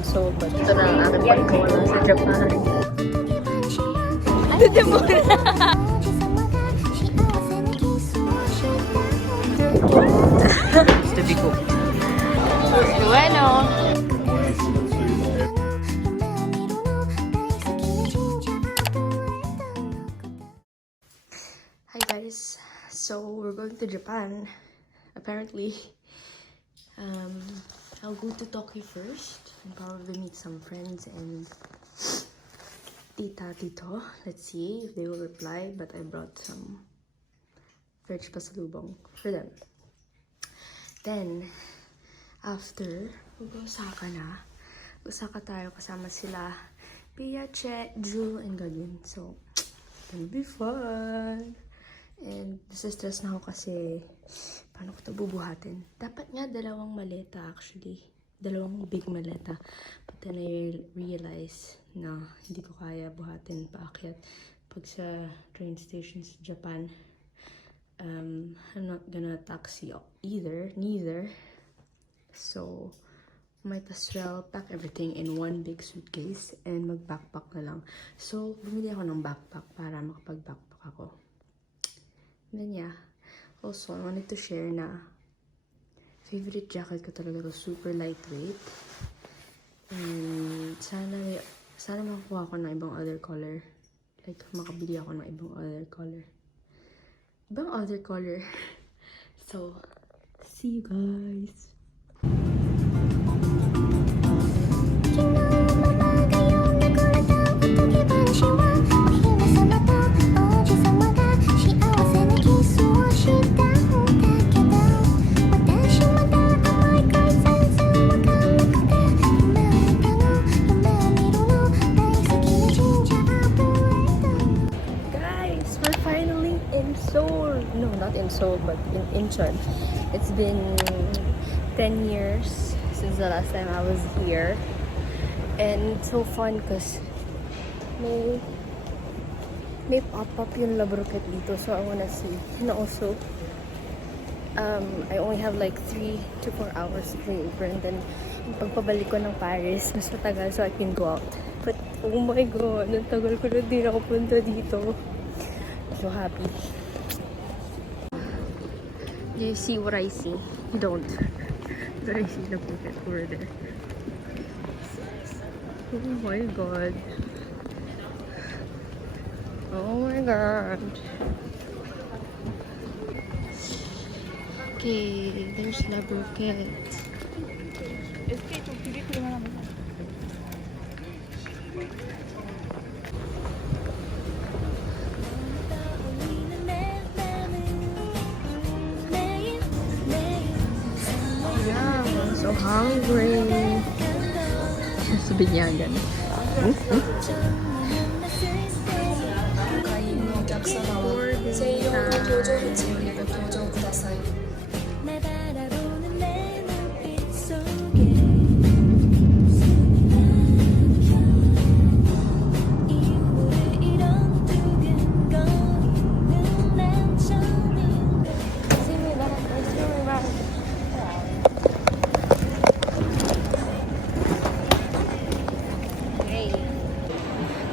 in Seoul, but ito na ang aking pagkawala sa Japan. Ito mo na! To be cool. Bueno! Hi guys! So, we're going to Japan. Apparently. I'll go to Tokyo first and probably meet some friends and tito. Let's see if they will reply, but I brought some fresh pasalubong for them. Then, after, mag-Osaka na. Osaka tayo kasama sila Pia, Che, Ju, and Gagin. So, gonna be fun! And stress na ako kasi paano ko ito bubuhatin? Dapat nga dalawang maleta actually. Dalawang big maleta. But then I realized na hindi ko kaya buhatin paakyat pag sa train station sa Japan. I'm not gonna taxi neither. So, might as well pack everything in one big suitcase and mag-backpack na lang. So, bumili ako ng backpack para makapag-backpack ako. Then yeah, also I wanted to share na favorite jacket ko talaga to, super lightweight. And sana makakuha ko ng ibang other color. Like makabili ako ng ibang other color. So, see you guys! Seoul, but in Incheon. It's been 10 years since the last time I was here, and it's so fun because may pop-up yung Labroquette dito, so I wanna see. And also I only have like 3 to 4 hours later, and then pagpabalik ko ng Paris mas matagal, so I can go out. But oh my god, ang tagal ko na din ako punta dito. So happy. Do you see what I see? Don't. But I see the pocket over there. Oh my god. Oh my god. Okay, there's Labroquette. So hungry. Sa binyagan.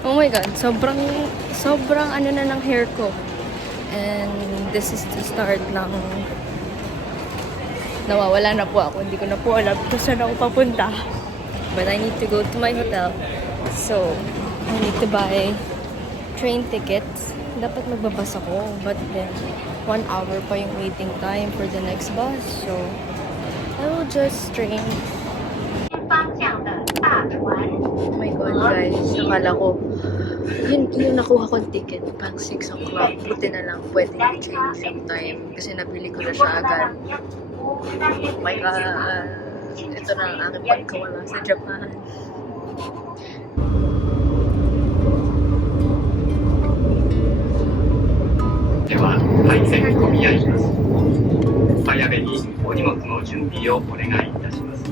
Oh my god, sobrang ano na ng hair ko. And this is to start lang. Nawawala na po ako. Hindi ko na po alam kung saan ako papunta. But I need to go to my hotel. So, I need to buy train tickets. Dapat magbabas ako. But then, 1 hour pa yung waiting time for the next bus. So, I will just train. Oh my god guys, nakala ko yun nakuha kong ticket pang 6 o'clock. Buti na lang pwede i-change yung time kasi nabili ko na siya agad. Oh my god, ito na ang aking pagkawala sa Japan. では配線込み合います。早めにお荷物の準備をお願いいたします。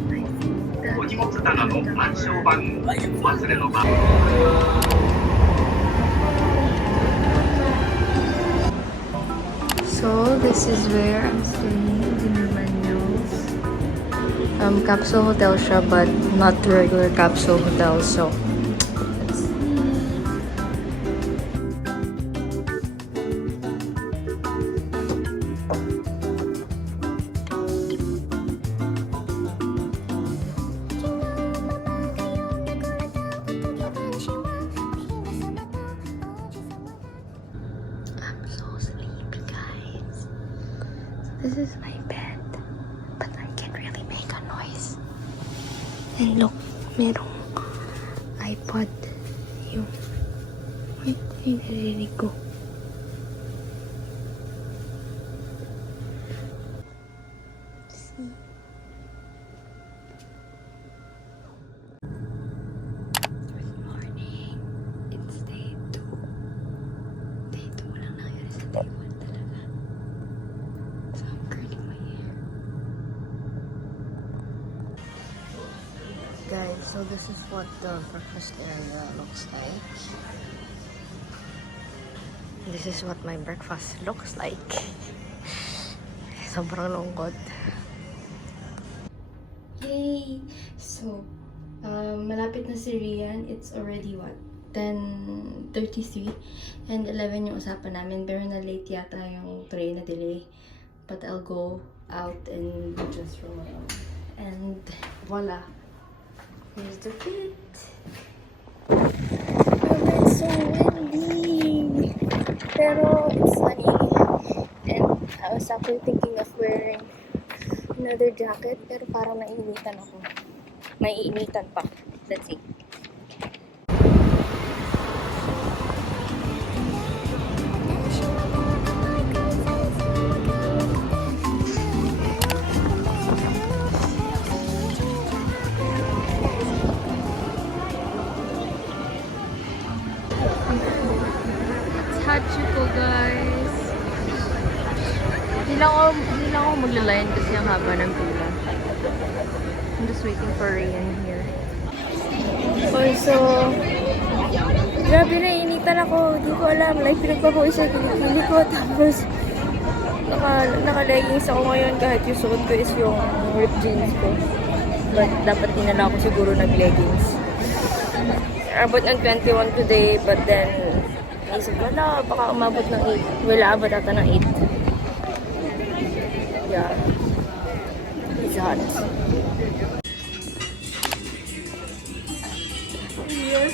お荷物棚の暗証番号、お忘れの番号。So this is where I'm staying in Manila. Capsule hotel siya, but not regular capsule hotel. So, I'm so sleepy, guys. This is my bed, but I can't really make a noise. And look, merong iPod yung narinig ko. See? Good morning. It's day 2. Day 2 walang nangyari sa day 1 talaga. So I'm curling my hair. Guys, so this is what the breakfast area looks like. This is what my breakfast looks like. Sobrang lungkot. Yay! So, malapit na si Rian. It's already what? 10:33 and 11 yung usapan namin. Pero na late yata yung train na delay. But I'll go out and just roll around. And voila! Here's the fit. Oh, it's so windy. Pero it's sunny. And I was actually thinking of wearing another jacket. Pero parang naiinitan ako. May iinitan pa. Let's see. Hachiko, guys. Hindi lang ako magla-line kasi ang haba ng pila. I'm just waiting for Rian here. Also, grabe na initan ako. Hindi ko alam. Like, pinagpapawisan ko yung pili ko. Tapos, naka-leggings ako ngayon kahit yung suot ko is yung ripped jeans ko. But dapat dinala ako siguro nag-leggings. Abot ng 21 today, but then isip ko, wala, baka umabot ng 8. Wala, abot ata ng 8. Yeah. It's hot. Yes.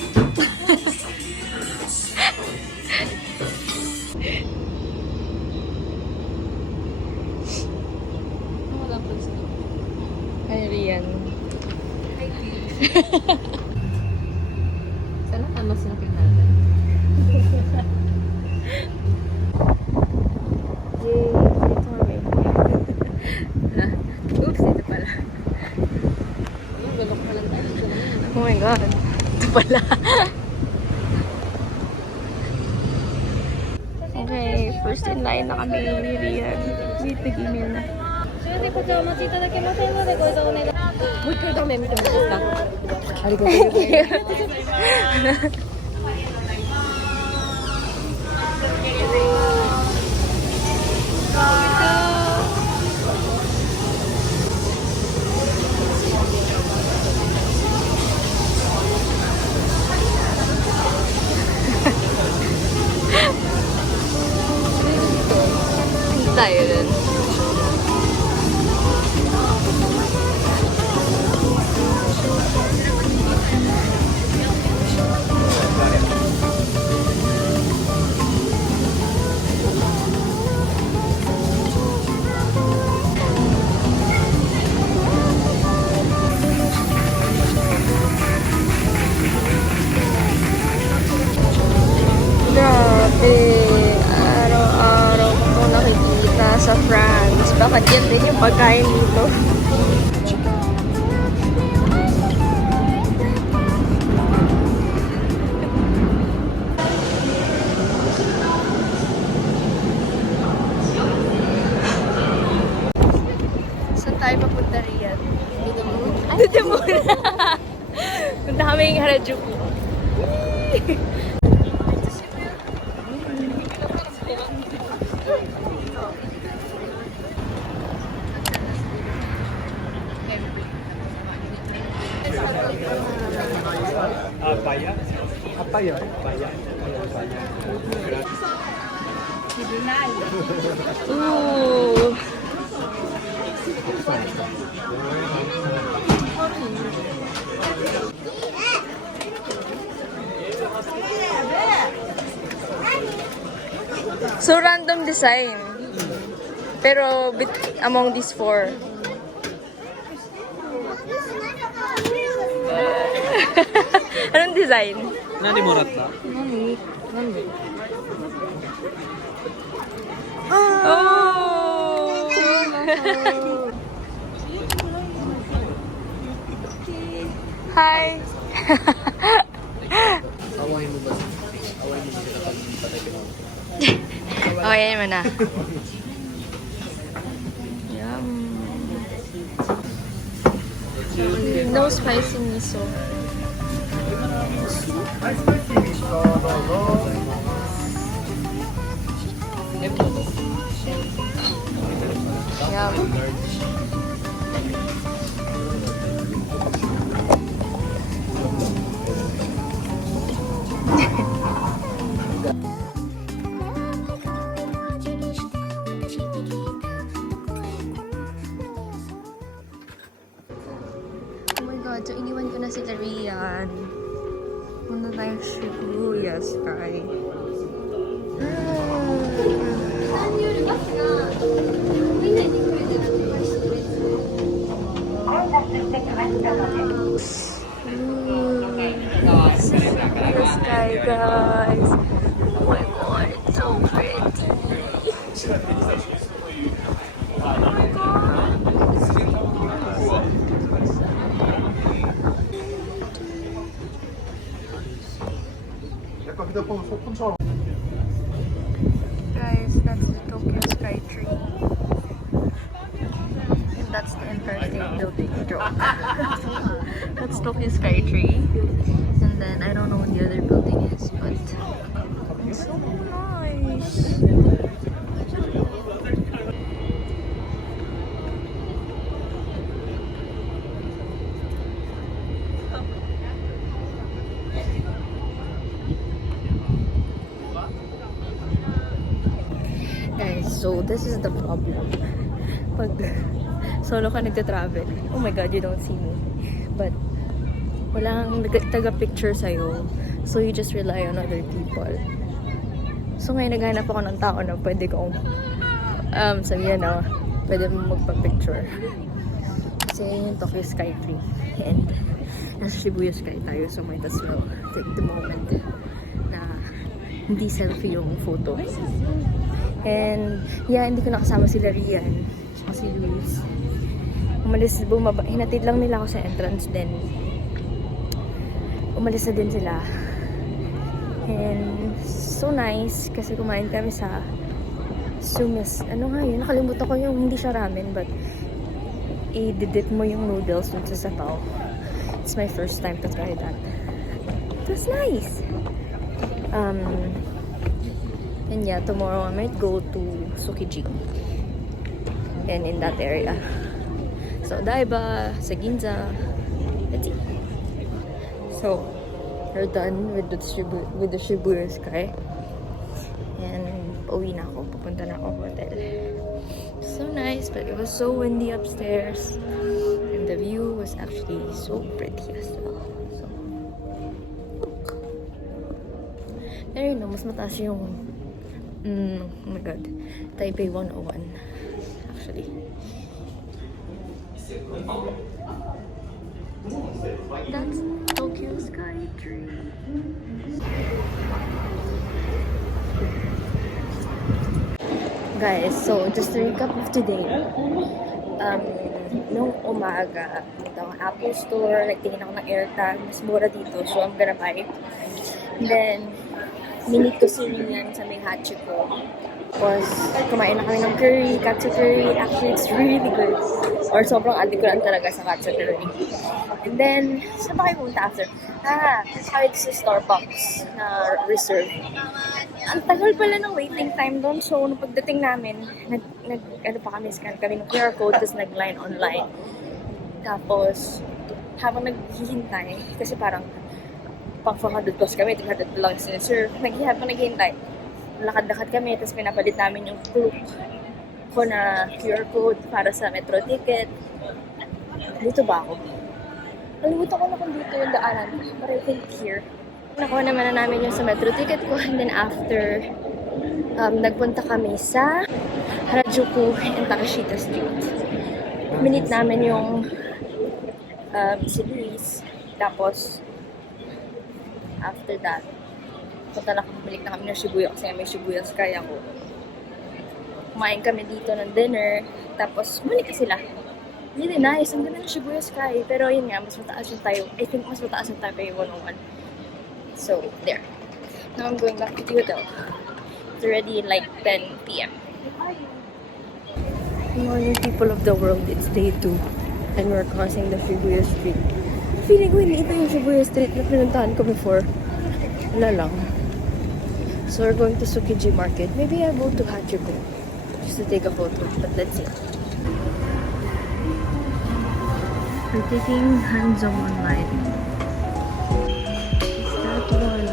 Wala pa sila. Hi, Rian. Hi, sana tama sila natin. Yay! Dito kami. Oops, dito pala. Galok pa lang tayo. Oh my god. Ito pala. Okay, first in line na kami ni Rian. Wait, nag-email na. それでこちらお待ちいただけませんのでご移動お願い。もう一回画面見てもいいですか。ありがとうございます。Tayo din. Grabe, araw-araw ko nakikita sa France. Bakit yan din yung pagkain dito? Saan tayo papunta riyan? Dito muna. Punta kami yung Harajuku. Papaya. Papaya. Papaya. Ooh. So random design. Pero among these four. Anong design? Nani moratta? Oh! Hi! Awahin mo ba? Awahin mo sila pag patay ka na. Oh, yan mo na. Yum. No spicy miso. Yum. Oh my god, so iniwan ko na si Rian. Punta tayo Shibuya Sky. Shibuya Sky, guys. Oh my god, it's so pretty. Oh my god. Guys, that's the Tokyo Sky Tree. And that's the Empire State Building. Joke. That's Tokyo Sky Tree. And then I don't know what the other building is, but it's so nice. Guys, so this is the problem. Pag solo ka nagta-travel, oh my god, you don't see me. But walang taga-picture sa'yo. So you just rely on other people. So ngayon naghanap ako ng tao na pwede kong sabihan na pwede mo magpa-picture. Kasi yun yung Tokyo Sky Tree. And nasa Shibuya Sky tayo. So might as well take the moment na hindi selfie yung photo. And yeah, hindi ko nakasama sila Rian at si Luis. Hinatid lang nila ako sa entrance, then umalis na din sila. And so nice kasi kumain kami sa Sumis. Ano nga yun? Nakalimutan ko yung hindi siya ramen, but i-dip mo yung noodles dun sa sabaw. It's my first time to try that. It was nice. And yeah, tomorrow I might go to Tsukiji. And in that area. So, Odaiba, sa Ginza. Let's see. So, we're done with the Shibuya Sky. And pauwi na ako. Pupunta na ako hotel. So nice, but it was so windy upstairs. And the view was actually so pretty as well. So, pero yun, mas mataas yung oh my god, Taipei 101 actually. That's Tokyo Sky Tree. Guys, so just to recap of today, nung umaga, punta ako Apple Store, nagtingin ako ng AirTag, mas mura dito, so I'm gonna buy it. Then, minute ko sinihan sa may Hachiko. Tapos, kumain na kami ng curry, katsu curry. Actually, it's really good. Or sobrang adik ko lang talaga sa katsu curry. And then, saan ba kayo pumunta after? Kahit sa Starbucks na reserve. Ang tagal pala ng waiting time doon. So, nung pagdating namin, scan kami ng QR code, tapos nag-line online. Tapos, habang naghihintay, kasi parang pang 400 plus kami, 300 lang sir. Naghihintay. Lakad-lakad kami, tapos pinapalit namin yung proof ko na QR code para sa metro ticket. Dito ba ako? Nalimutan ko na kung dito yung daanan. But I think here. Nakuha naman na namin yung sa metro ticket ko. And then after, nagpunta kami sa Harajuku and Takashita Street. Minute namin yung si Luis. Tapos, after that, punta na bumalik na kami ng Shibuya kasi may Shibuya Sky ako. Kumain kami dito ng dinner. Tapos, bumalik na sila. Really nice. Ang ganda ng Shibuya Sky. Pero yun nga, mas mataas yung tayo. I think mas mataas yung Taipei 101. So, there. Now I'm going back to the hotel. It's already like 10 p.m. Good morning, people of the world. It's day 2. And we're crossing the Shibuya Street. Feeling ko hindi ito yung Shibuya Street na pinuntahan ko before. Wala lang. So we're going to Tsukiji Market. Maybe I'll go to Hachiko just to take a photo. But let's see. We're taking Hanzom online. Is that one?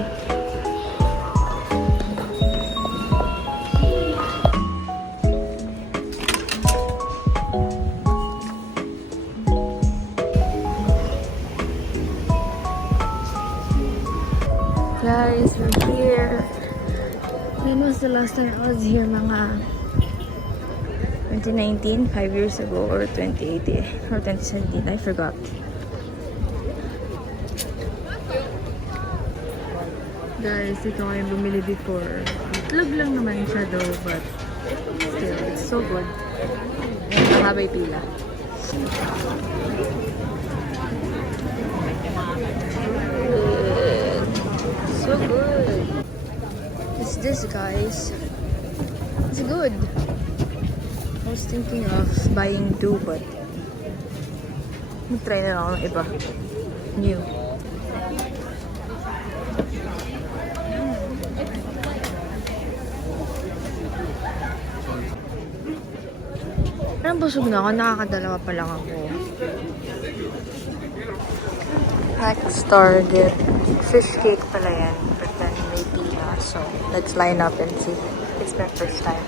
Guys, we're here. When was the last time I was here? Mga 2019, 5 years ago, or 2018, or 2017, I forgot. Guys, ito kayo bumili before. Itlog lang naman siya though, but still, it's so good. Nakabay pila. So good. It's this, guys. It's good. I was thinking of buying two, but mag-try na lang ako ng iba. New. Parang busog na ako. Nakakadalawa pa lang ako. Next started. Fish cake pala yan. But then may pila. So, let's line up and see. It's my first time.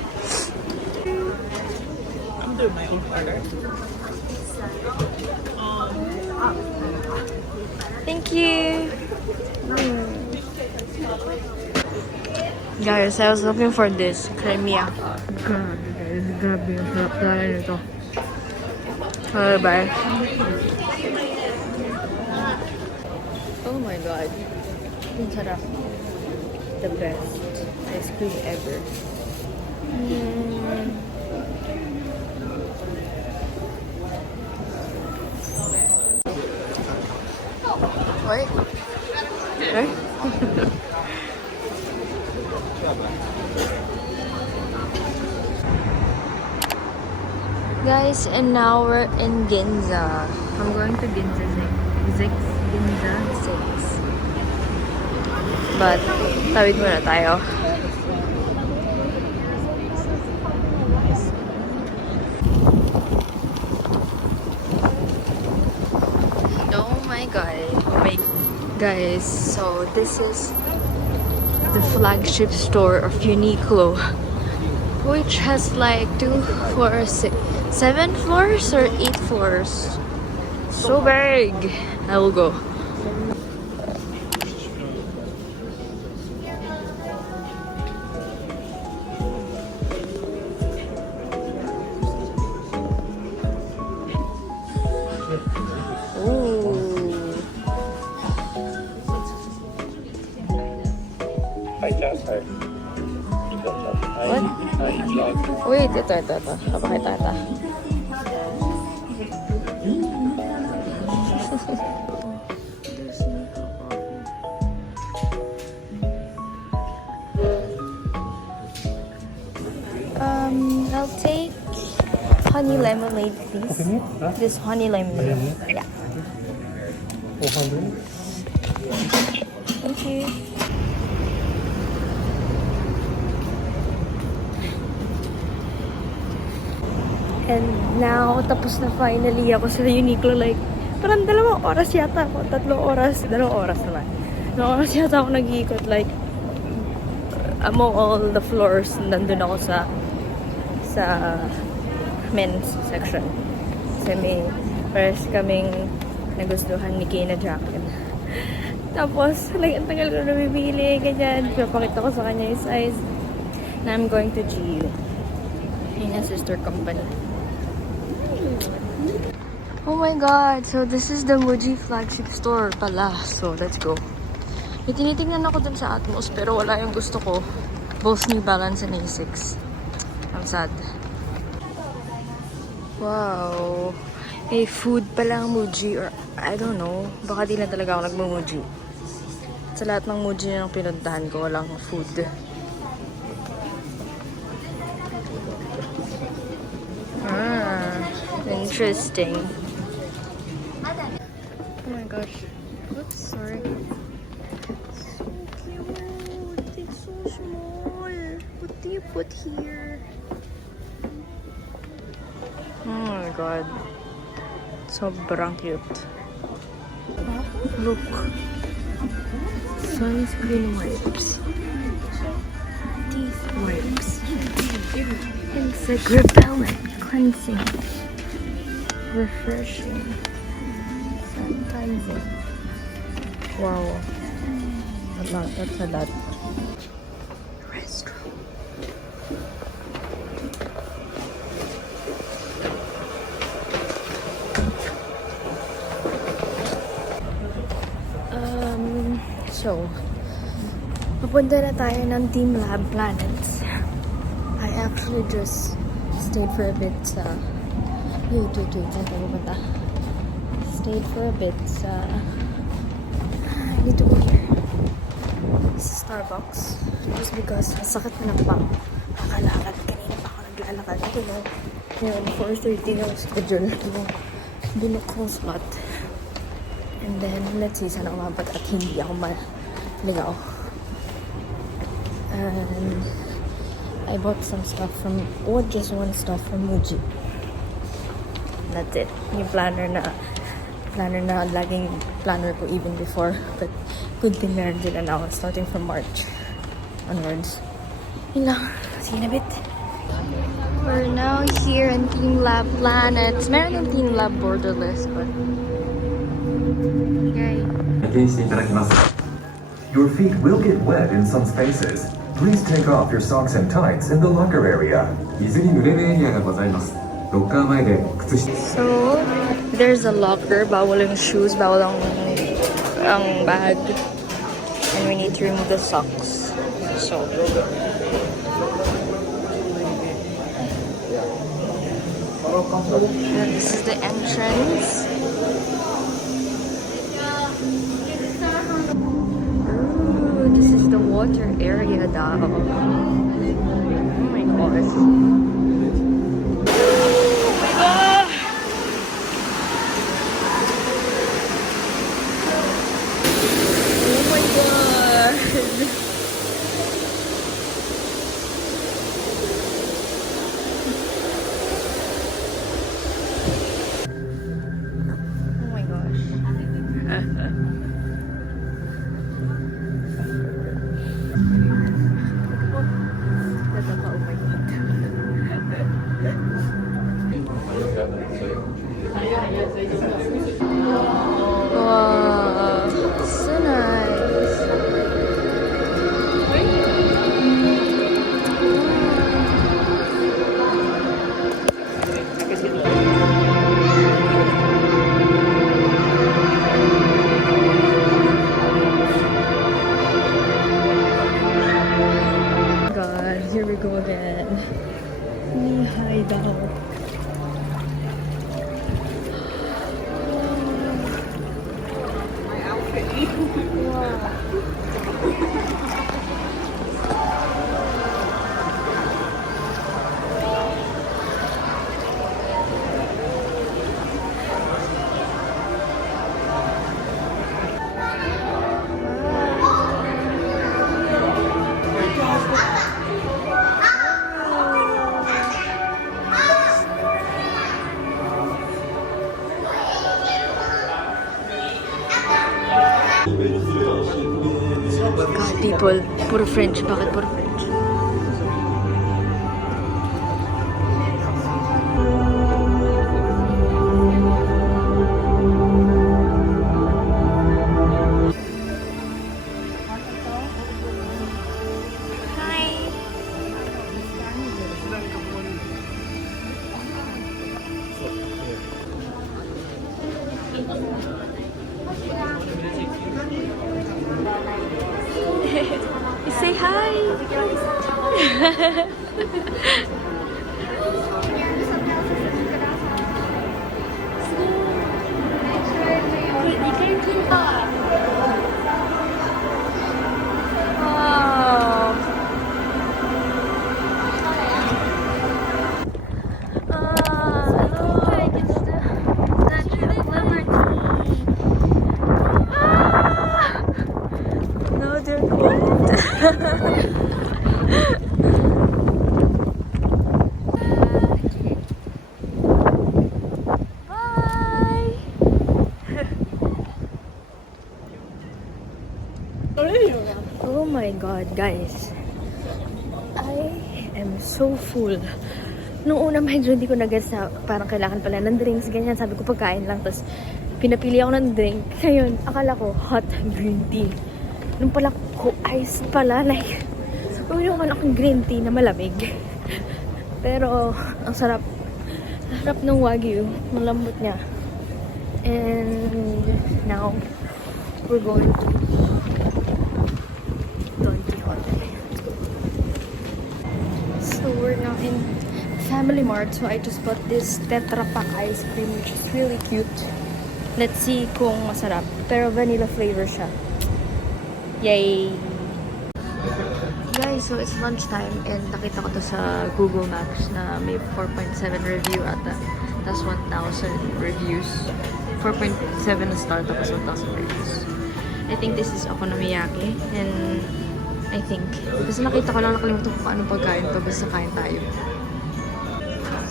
Under my own order. Thank you! Guys, I was looking for this. Cremia. Grabe guys. Grabe yung sarap talaga nito. Bye. Oh my god. Ang sarap. The best ice cream ever. Wait. Right? Guys, and now we're in Ginza. I'm going to Ginza 6. Ginza 6. But, tawid muna tayo. Oh my god. Guys, so this is the flagship store of Uniqlo, which has like 2, 4, 6, 7 floors or 8 floors. So big. I will go. What? Wait, ito. Papakita ito. I'll take honey lemonade, please. This honey lemonade. Yeah. 400. Thank you. And now, tapos na finally ako sa Uniqlo. Like, parang 2 oras yata ako. 3 oras. 2 oras naman. No, kasi yata ako nag-iikot like among all the floors, nandun ako sa men's section. Kasi may first kaming nagustuhan ni Kay na jacket. Tapos, like, ang tagal ko nabibili, ganyan. Pinapakita ko sa kanya yung size. Na I'm going to GU. Yun yung sister company. Oh my god! So, this is the Muji flagship store pala. So, let's go. May tinitingnan ako dun sa Atmos, pero wala yung gusto ko. Both New Balance and Asics. I'm sad. Wow! May food pala ang Muji, or I don't know. Baka di na talaga ako nagmo-Muji. Sa lahat ng Muji na pinuntahan ko, walang food. Interesting. Oh my gosh. Oops, sorry. So cute. It's so small. What do you put here? Oh my god. Sobrang cute. Look. Sunscreen wipes. Teeth wipes. Insect repellent. Cleansing. Refreshing. Sanitizing. Wow. That's a lot. Restroom. So, papunta na tayo ng Team Lab Planets. I actually just stayed for a bit sa... Wait, saan tayo pupunta? Stayed for a bit sa... I need to go here. This is Starbucks. Just because sakit na ng pang kakalakad. Kanina pa ako naglalakad. I don't know. Ngayon, 4:30 yung schedule. Binok kong slot. And then, let's see, sana umabot at hindi ako maligaw. And I bought some stuff from, or just one stuff from Muji. That's it. Yung planner na laging planner ko even before. But good thing meron din na ako starting from March onwards. Yun lang. See you in a bit. We're now here in Team Lab Planets. Meron yung Team Lab Borderless, but... Yay. Your feet will get wet in some spaces. Please take off your socks and tights in the locker area. 水に濡れるエリアがございます。ロッカー前で靴下 So, there's a locker. Bawal yung shoes, bawal ang bag. And we need to remove the socks. So, and this is the entrance. Ooh, this is the water area daw. Oh my gosh. Wow, so nice. God, people, puro French. Bakit puro French? Say hi! Wow! Look, it's the Statue of Liberty. No, they're cold. Bye! Oh my god, guys. I am so full. Nung una medyo hindi ko na-guess na parang kailangan pala ng drinks, ganyan. Sabi ko pagkain lang, tapos pinapili ako ng drink. Ngayon, akala ko hot green tea. Nung pala ko ice pala, like, uminom akong green tea na malamig. Pero, ang sarap. Sarap ng Wagyu. Malambot niya. And now, we're going to Don Quixote. So, we're now in Family Mart. So, I just bought this Tetra Pak ice cream, which is really cute. Let's see kung masarap. Pero vanilla flavor siya. Yay! Guys, so it's lunchtime and nakita ko to sa Google Maps na may 4.7 review ata. Tapos 1,000 reviews. 4.7 na star tapos 1,000 reviews. I think this is okonomiyaki and I think kasi nakita ko lang, nakalimutan ko anong pagkain to, basta kain tayo.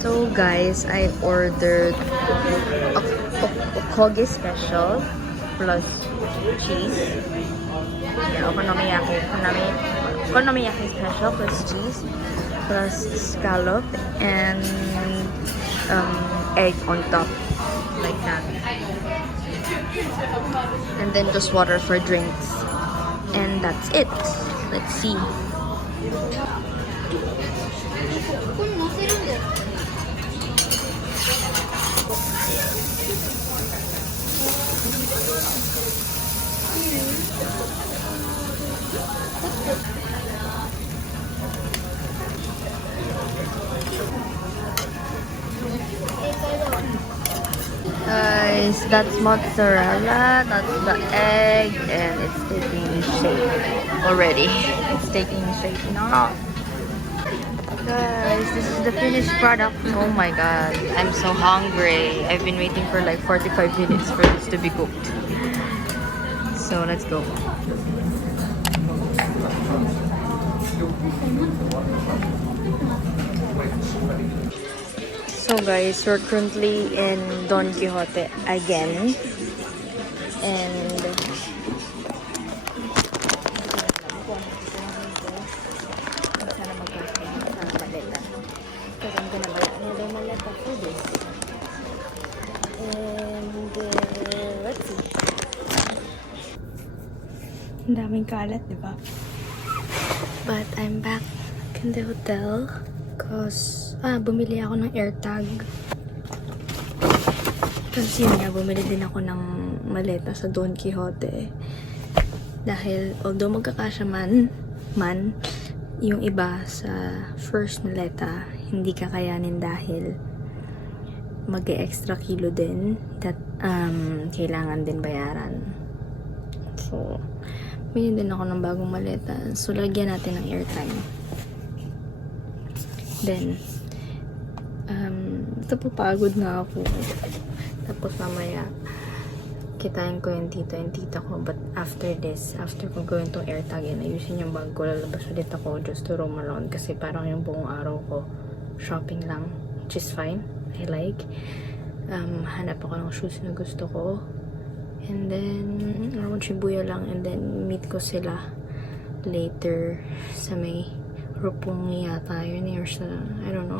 So guys, I ordered Okoge special plus cheese. Yeah, okonomiyaki special plus cheese plus scallop and egg on top, like that. And then just water for drinks. And that's it. Let's see. Guys, that's mozzarella, that's the egg, and it's taking shape already. It's taking shape now. Guys, this is the finished product. Oh my god, I'm so hungry. I've been waiting for like 45 minutes for this to be cooked. So let's go. So guys, we're currently in Don Quixote again. And because I'm gonna buy another maleta for this. And let's see. Ang daming kalat, di ba? But I'm back in the hotel because bumili ako ng AirTag. Kasi yun nga, bumili din ako ng maleta sa Don Quixote. Dahil, although magkakasya man, yung iba sa first maleta, hindi kakayanin dahil mag-extra kilo din that kailangan din bayaran. So, bili din ako ng bagong maleta. So, lagyan natin ng airtime. Then, napapagod na ako. Tapos mamaya, kitain ko yung tita ko. But after this, after ko gawin tong AirTag yan, ayusin yung bag ko, lalabas ulit ako just to roam around. Kasi parang yung buong araw ko, shopping lang. Which is fine. I like. Hanap ako ng shoes na gusto ko. And then, around Shibuya lang. And then, meet ko sila later sa may Roppongi yata yun or sa, I don't know.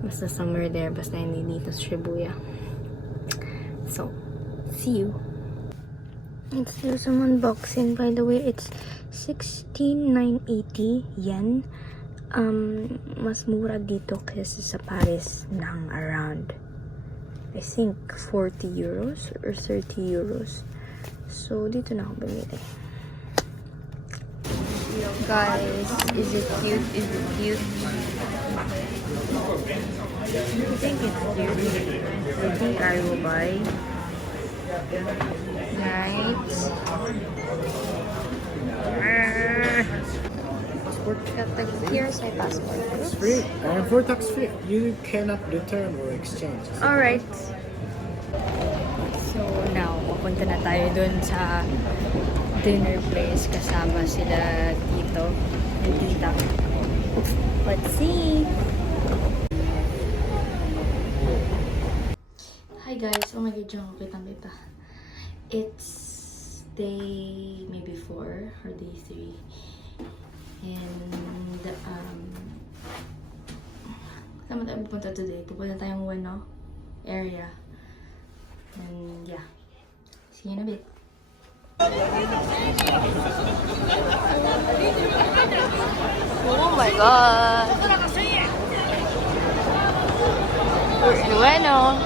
Basta somewhere there. Basta hindi dito sa Shibuya. So, see you. Let's do some unboxing. By the way, it's 16,980 yen. Mas mura dito kasi sa Paris ng around, I think, 40 euros or 30 euros. So, dito na ako bumili. Guys, is it cute? Is it cute? I think it's cute. I think I will buy. Right. Here's my passport. It's free. And for tax free, you cannot return or exchange. Alright. So now, papunta na tayo dun sa dinner place kasama sila tito and tita. Let's see. Hi guys, oh my god, dyan ako kitang-kita. It's day maybe 4 or day 3. And saan tayo pupunta today? Pupunta tayong Ueno area. And yeah, see you in a bit. Oh my god! We're in Ueno!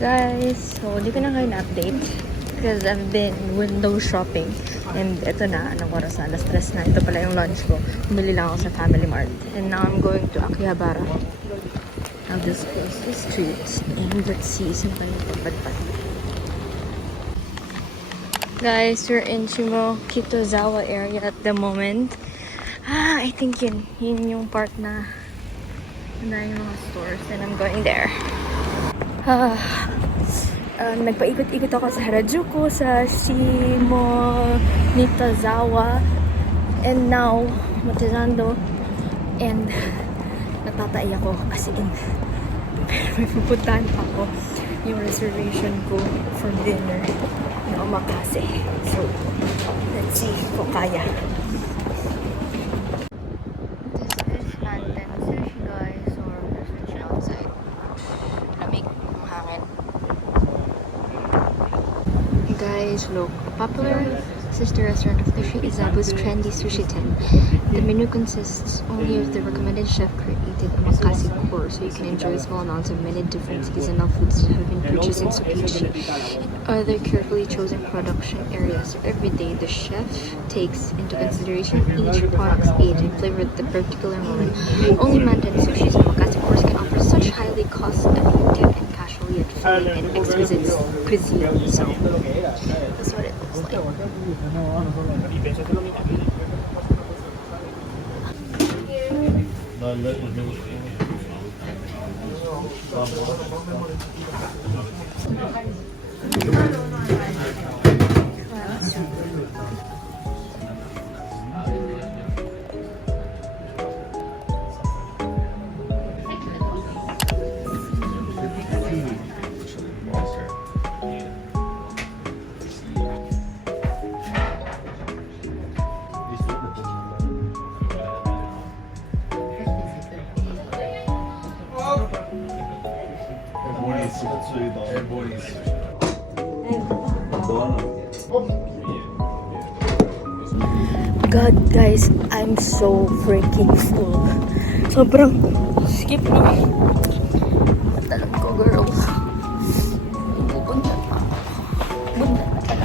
Guys, so di ko na kayo na-update because I've been window shopping. And ito na, anong oras na? Alas 3 na. Ito pala yung lunch ko. Bumili lang ako sa Family Mart. And now I'm going to Akihabara. Now this goes the streets. And let's see, saan pa yung pagpadpad. Guys, we're in Shimokitazawa area at the moment. I think yun yung part na yung mga stores. And I'm going there. Nagpaikot-ikot ako sa Harajuku, sa Shimokitazawa, and now Montezando, and natatai ako as in may pupuntahan pa ako yung reservation ko for dinner na omakase. So let's see kung kaya. This is London Sushi, guys, or sushi outside. Lamig ang hangin. Guys, look, a popular sister restaurant of Sushi Izabu's trendy Sushi Ten. The menu consists only of the recommended chef-created omakase core, so you can enjoy small amounts of many different seasonal foods that have been purchased in Tsukiji and other carefully chosen production areas. Every day, the chef takes into consideration each product's age and flavor at the particular moment. Only Mandan Sushi's omakase cores can offer such highly cost-effective and casual yet filling and exquisite cuisine. So that's what it looks like. God, guys, I'm so freaking full. Sobrang skip na. Talag ko, girl. Pupunta pa. Bunda na pala.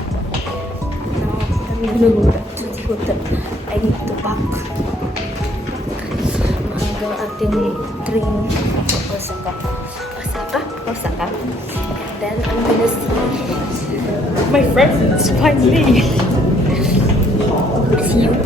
Now, I'm gonna to the hotel. I need to pack. Hanggang ating train Osaka. Osaka. And then I'm gonna see my friends finally. See you.